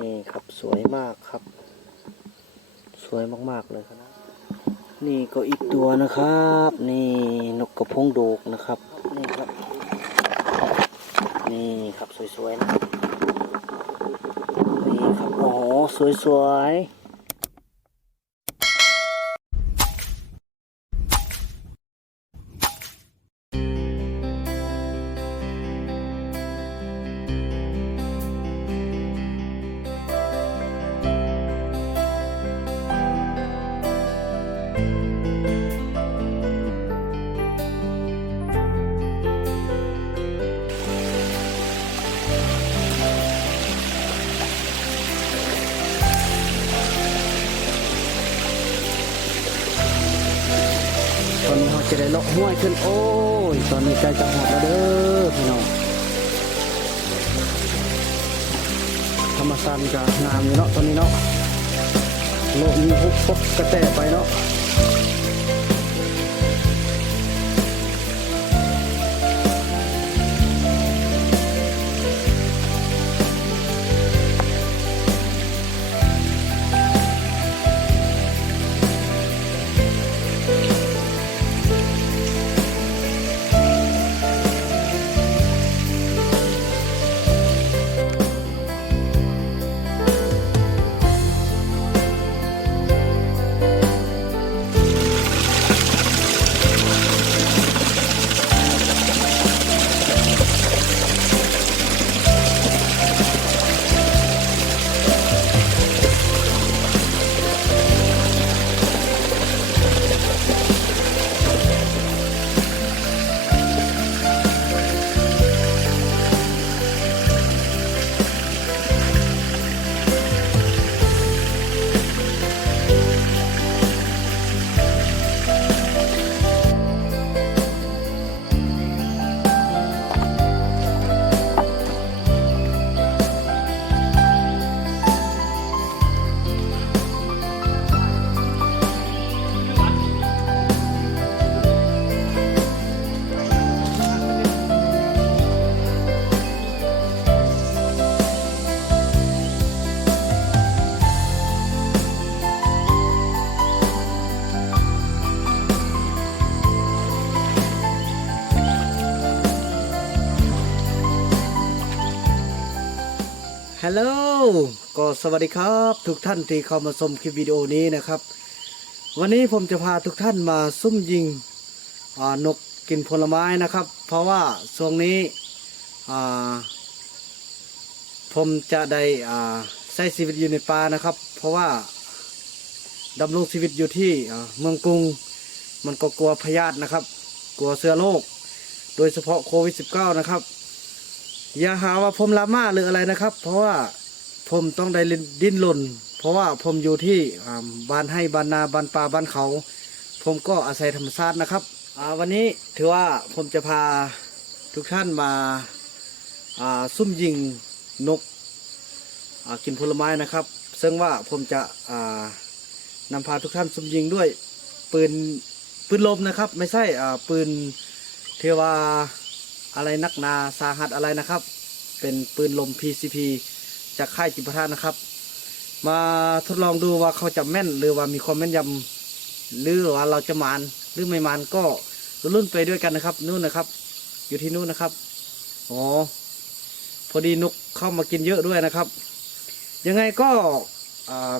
นี่ครับสวยมากครับ สวยมากๆเลยครับนี่ก็อีกตัวนะครับ นี่นกกระพงโดกนะครับ นี่ครับ นี่ครับสวยๆนะนี่ครับโอ้โหสวยๆ จะได้เลาะห้วยขึ้นโอ้ย ตอนนี้ใกล้จะหอดแล้วเด้อพี่น้องธรรมชาติก็งามอยู่เนาะตอนนี้เนาะโลกมีฮุบฟกกระแตไปเนาะ ฮัลโหลก็สวัสดีครับ ทุกท่านที่เข้ามาชมคลิปวิดีโอนี้นะครับ วันนี้ผมจะพาทุกท่านมาซุ่มยิงนกกินผลไม้นะครับ เพราะว่าช่วงนี้ผมจะได้ใช้ชีวิตอยู่ในป่านะครับ เพราะว่าดำรงชีวิตอยู่ที่เมืองกรุง มันก็กลัวพยาธินะครับ กลัวเชื้อโรคโดยเฉพาะโควิด -19 นะครับ อย่าหาว่าผมลามาหรืออะไรนะครับ เพราะว่าผมต้องได้ดิ้นรนเพราะว่าผมอยู่ที่บ้านให้บ้านนาบ้านป่าบ้านเขา ผมก็อาศัยธรรมชาตินะครับวันนี้ถือว่าผมจะพาทุกท่านมาซุ่มยิงนกกินผลไม้นะครับ ซึ่งว่าผมจะนำพาทุกท่านซุ่มยิงด้วยปืนปืนลมนะครับ ไม่ใช่ปืนเทวา อะไรนักนาสาหัสอะไรนะครับ เป็นปืนลม PCP จากค่ายจิมพทานนะครับ มาทดลองดูว่าเขาจะแม่น หรือว่ามีความแม่นยำหรือว่าเราจะมานหรือไม่มานก็รุ่นไปด้วยกันนะครับ นู่นนะครับ อยู่ที่นู่นนะครับอ๋อพอดีนกเข้ามากินเยอะด้วยนะครับ ยังไงก็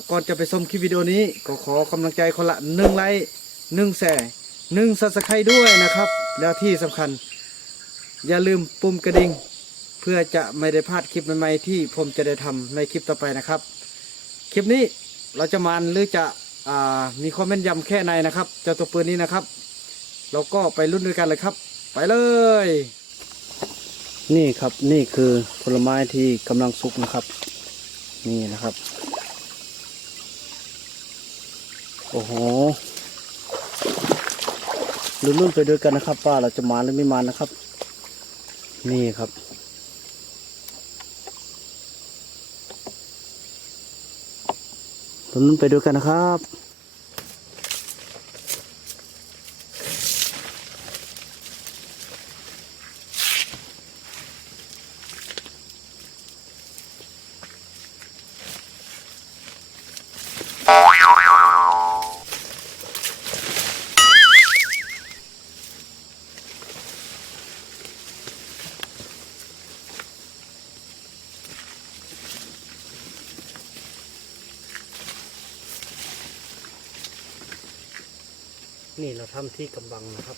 ก่อนจะไปชมคลิปวิดีโอนี้ก็ขอกำลังใจคนละหนึ่งไลค์หนึ่งแชร์หนึ่งซับสไครด้วยนะครับ แล้วที่สำคัญ อย่าลืมปุ่มกระดิ่ง เพื่อจะไม่ได้พลาดคลิปใหม่ๆที่ผมจะได้ทำในคลิปต่อไปนะครับ คลิปนี้เราจะมันหรือจะอมีคอมเมนต์ย้ำแค่ไหนนะครับเจ้าตัวปืนนี้นะครับ เราก็ไปรุ่นด้วยกันเลยครับ ไปเลย นี่ครับนี่คือผลไม้ที่กำลังสุกนะครับ นี่นะครับ โอ้โหรุ่นๆไปด้วยกันนะครับว่าเราจะมาหรือไม่มานะครับ นี่ครับรุ่นไปด้วยกันนะครับ นี่เราทำที่กำบังนะครับ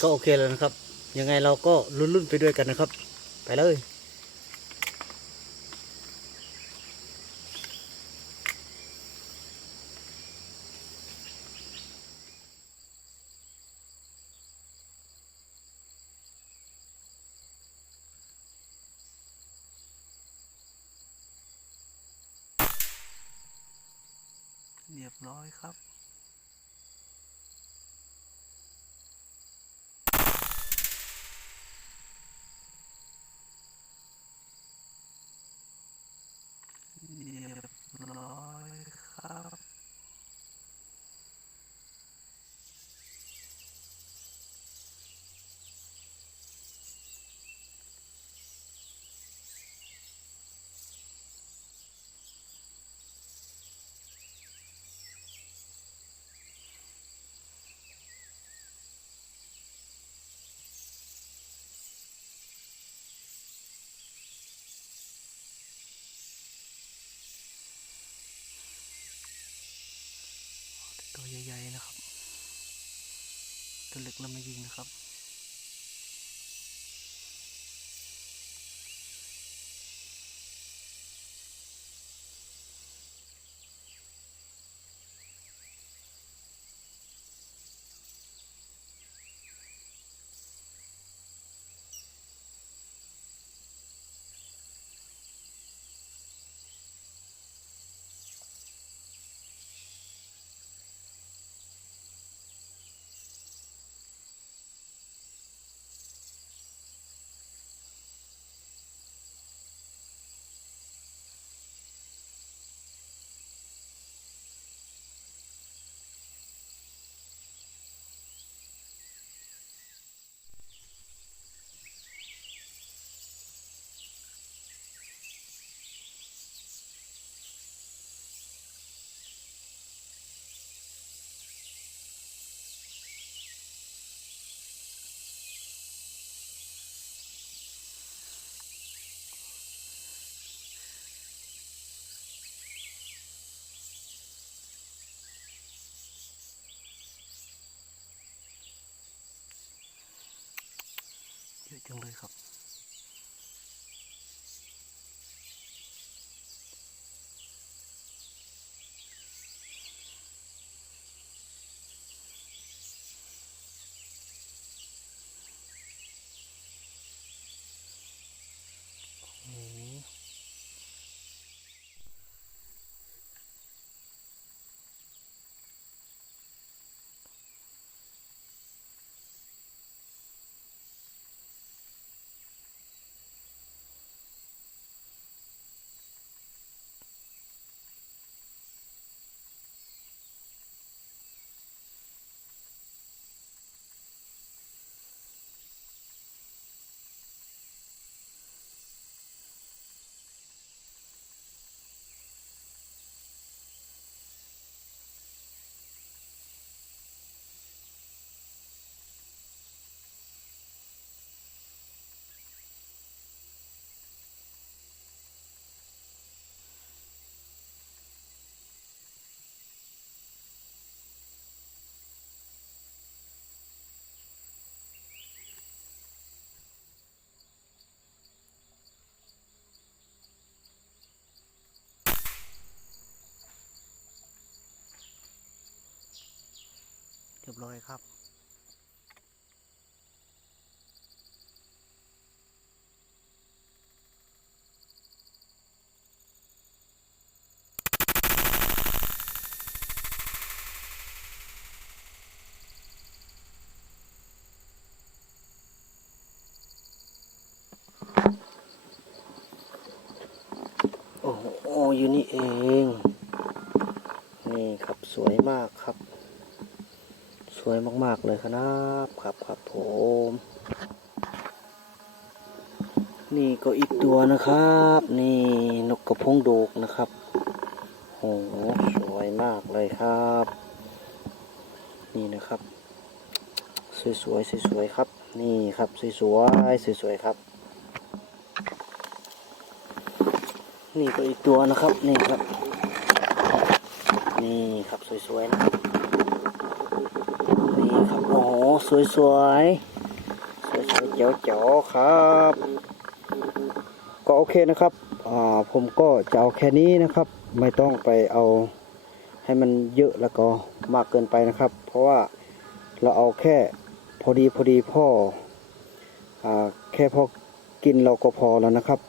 ก็โอเคแล้วนะครับ ยังไงเราก็ลุ้นๆไปด้วยกันนะครับ ไปเลยเรียบร้อยครับ เรียบร้อยครับ ตัวใหญ่ๆนะครับ ตัวเล็กเราไม่ยิงนะครับ จังเลยครับ โอ้โห เลยครับ โอ้โหอยู่นี่เอง นี่ครับสวยมากครับ สวยมาก ๆ เลยครับครับครับผม นี่ก็อีกตัวนะครับ นี่นกกระพงโดกนะครับโอ้โหสวยมากเลยครับ นี่นะครับ สวยๆสวยครับ นี่ครับสวยๆสวยๆครับ นี่ก็อีกตัวนะครับ นี่ครับ นี่ครับสวยๆนะครับ นี่ครับโอ้โหสวยๆสวยเจ๋วๆครับ ก็โอเคนะครับอ่าผมก็จะเอาแค่นี้นะครับ ไม่ต้องไปเอาให้มันเยอะแล้วก็มากเกินไปนะครับ เพราะว่าเราเอาแค่พอดีพอดีพ่ออ่าแค่พอกินเราก็พอแล้วนะครับ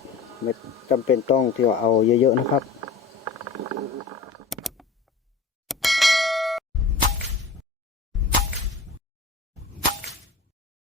ไม่จำเป็นต้องที่ว่าเอาเยอะๆนะครับ